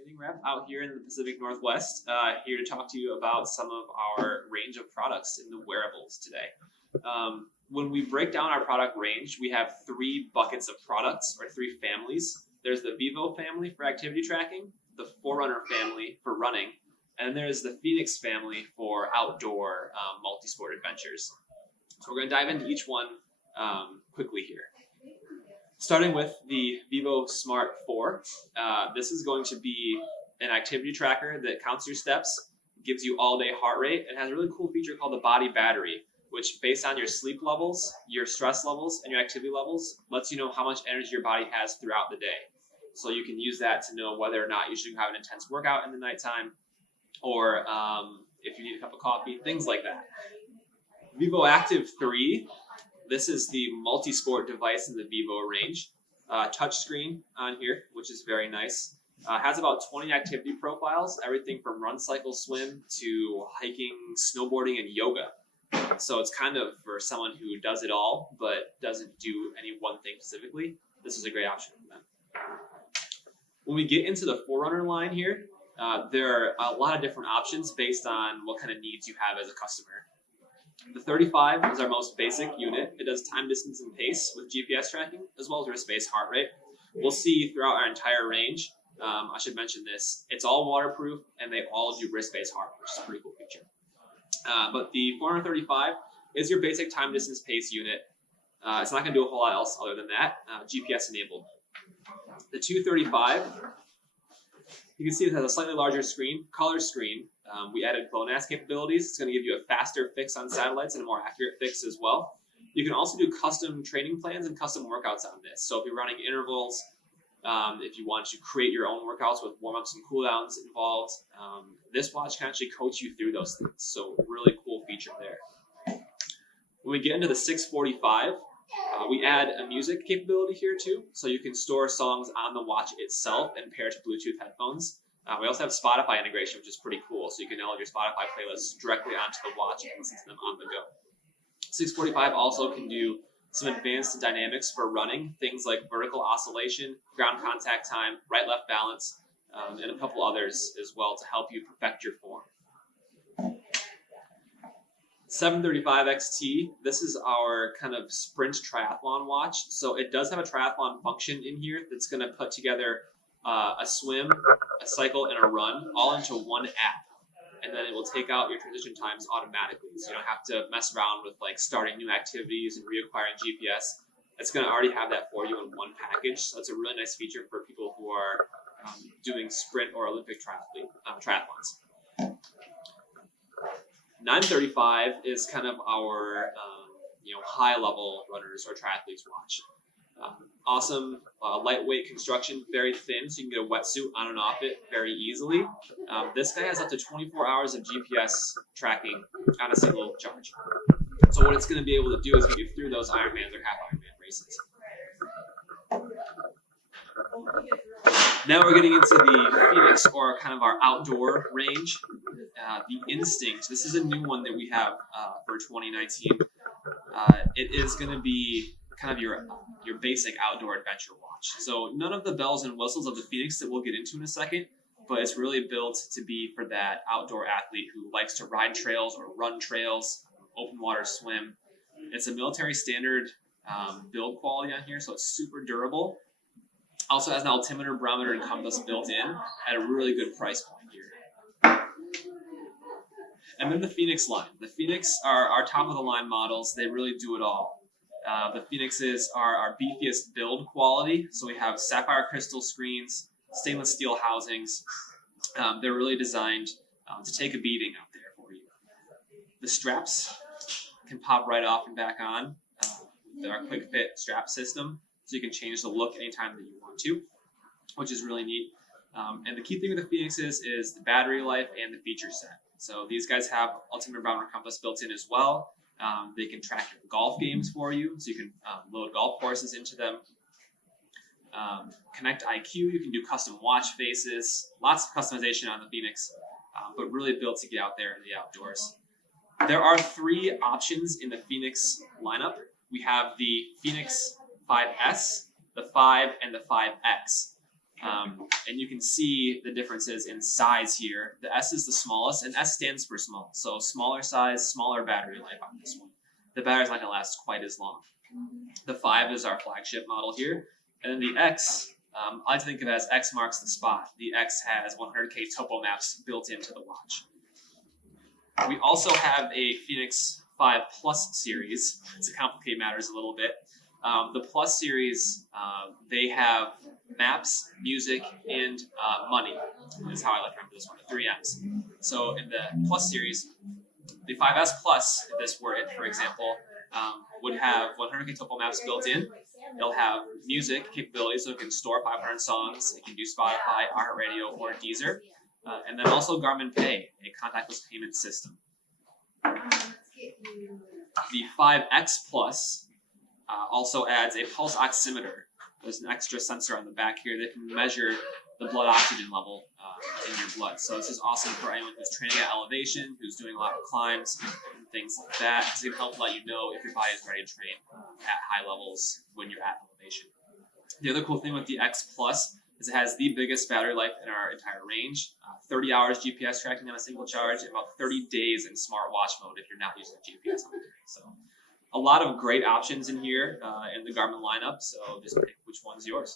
Training Rep out here in the Pacific Northwest, here to talk to you about some of our range of products in the wearables today. When we break down our product range, we have three buckets of products, or three families. There's the Vivo family for activity tracking, the Forerunner family for running, and there's the Phoenix family for outdoor multi-sport adventures. So we're going to dive into each one quickly here. Starting with the Vivo Smart 4, this is going to be an activity tracker that counts your steps, gives you all-day heart rate, and has a really cool feature called the body battery, which based on your sleep levels, your stress levels, and your activity levels, lets you know how much energy your body has throughout the day. So you can use that to know whether or not you should have an intense workout in the nighttime, or if you need a cup of coffee, things like that. Vivo Active 3. This is the multi-sport device in the Vivo range. Touchscreen on here, which is very nice. Has about 20 activity profiles, everything from run, cycle, swim to hiking, snowboarding, and yoga. So it's kind of for someone who does it all, but doesn't do any one thing specifically. This is a great option for them. When we get into the Forerunner line here, there are a lot of different options based on what kind of needs you have as a customer. The 35 is our most basic unit. It does time, distance, and pace with GPS tracking, as well as wrist-based heart rate. We'll see throughout our entire range, I should mention this, it's all waterproof, and they all do wrist-based heart rate, which is a pretty cool feature. But the 435 is your basic time, distance, pace unit. It's not going to do a whole lot else other than that, GPS enabled. The 235, you can see it has a slightly larger screen, color screen. We added GLONASS capabilities. It's going to give you a faster fix on satellites and a more accurate fix as well. You can also do custom training plans and custom workouts on this. So if you're running intervals, if you want to create your own workouts with warm-ups and cooldowns involved, this watch can actually coach you through those things. So really cool feature there. When we get into the 645, we add a music capability here too. So you can store songs on the watch itself and pair to Bluetooth headphones. We also have Spotify integration, which is pretty cool. So you can download your Spotify playlists directly onto the watch and listen to them on the go. 645 also can do some advanced dynamics for running, things like vertical oscillation, ground contact time, right-left balance, and a couple others as well to help you perfect your form. 735 XT, this is our kind of sprint triathlon watch. So it does have a triathlon function in here that's going to put together a swim, a cycle, and a run all into one app. And then it will take out your transition times automatically. So you don't have to mess around with like starting new activities and reacquiring GPS. It's going to already have that for you in one package. So it's a really nice feature for people who are doing sprint or Olympic triathlons. 935 is kind of our high-level runners or triathletes watch. Awesome lightweight construction, very thin, so you can get a wetsuit on and off it very easily. This guy has up to 24 hours of GPS tracking on a single charge. So what it's going to be able to do is get you through those Ironmans or half Ironman races. Now we're getting into the Phoenix, or kind of our outdoor range. The Instinct, this is a new one that we have for 2019. It is going to be kind of your basic outdoor adventure watch. So none of the bells and whistles of the Phoenix that we'll get into in a second, but it's really built to be for that outdoor athlete who likes to ride trails or run trails, open water swim. It's a military standard build quality on here, so it's super durable. Also has an altimeter, barometer, and compass built in at a really good price point here. And then the Phoenix line. The Phoenix are our top-of-the-line models. They really do it all. The Phoenixes are our beefiest build quality. So we have sapphire crystal screens, stainless steel housings. They're really designed to take a beating out there for you. The straps can pop right off and back on. They're a quick fit strap system, so you can change the look anytime that you want to, which is really neat. And the key thing with the Phoenixes is the battery life and the feature set. So these guys have altimeter, barometer, compass built in as well. They can track your golf games for you, so you can load golf courses into them. Connect IQ, you can do custom watch faces, lots of customization on the Phoenix, but really built to get out there in the outdoors. There are three options in the Phoenix lineup. We have the Phoenix 5S, the 5, and the 5X. And you can see the differences in size here. The S is the smallest, and S stands for small. So smaller size, smaller battery life on this one. The battery's not going to last quite as long. The 5 is our flagship model here. And then the X, I like to think of it as X marks the spot. The X has 100K topo maps built into the watch. We also have a Fenix 5 Plus series to complicate matters a little bit. The Plus series, they have maps, music, and money is how I like to remember this one, the 3 M's. So in the Plus series, the 5S Plus, if this were it, for example, would have 100K topo maps built in. It'll have music capabilities, so it can store 500 songs. It can do Spotify, iHeartRadio, or Deezer. And then also Garmin Pay, a contactless payment system. The 5X Plus also adds a pulse oximeter. There's an extra sensor on the back here that can measure the blood oxygen level in your blood. So this is awesome for anyone who's training at elevation, who's doing a lot of climbs and things like that. It's going to help let you know if your body is ready to train at high levels when you're at elevation. The other cool thing with the X Plus is it has the biggest battery life in our entire range. 30 hours GPS tracking on a single charge, and about 30 days in smartwatch mode if you're not using GPS on the day. So a lot of great options in here in the Garmin lineup, so just pick which one's yours.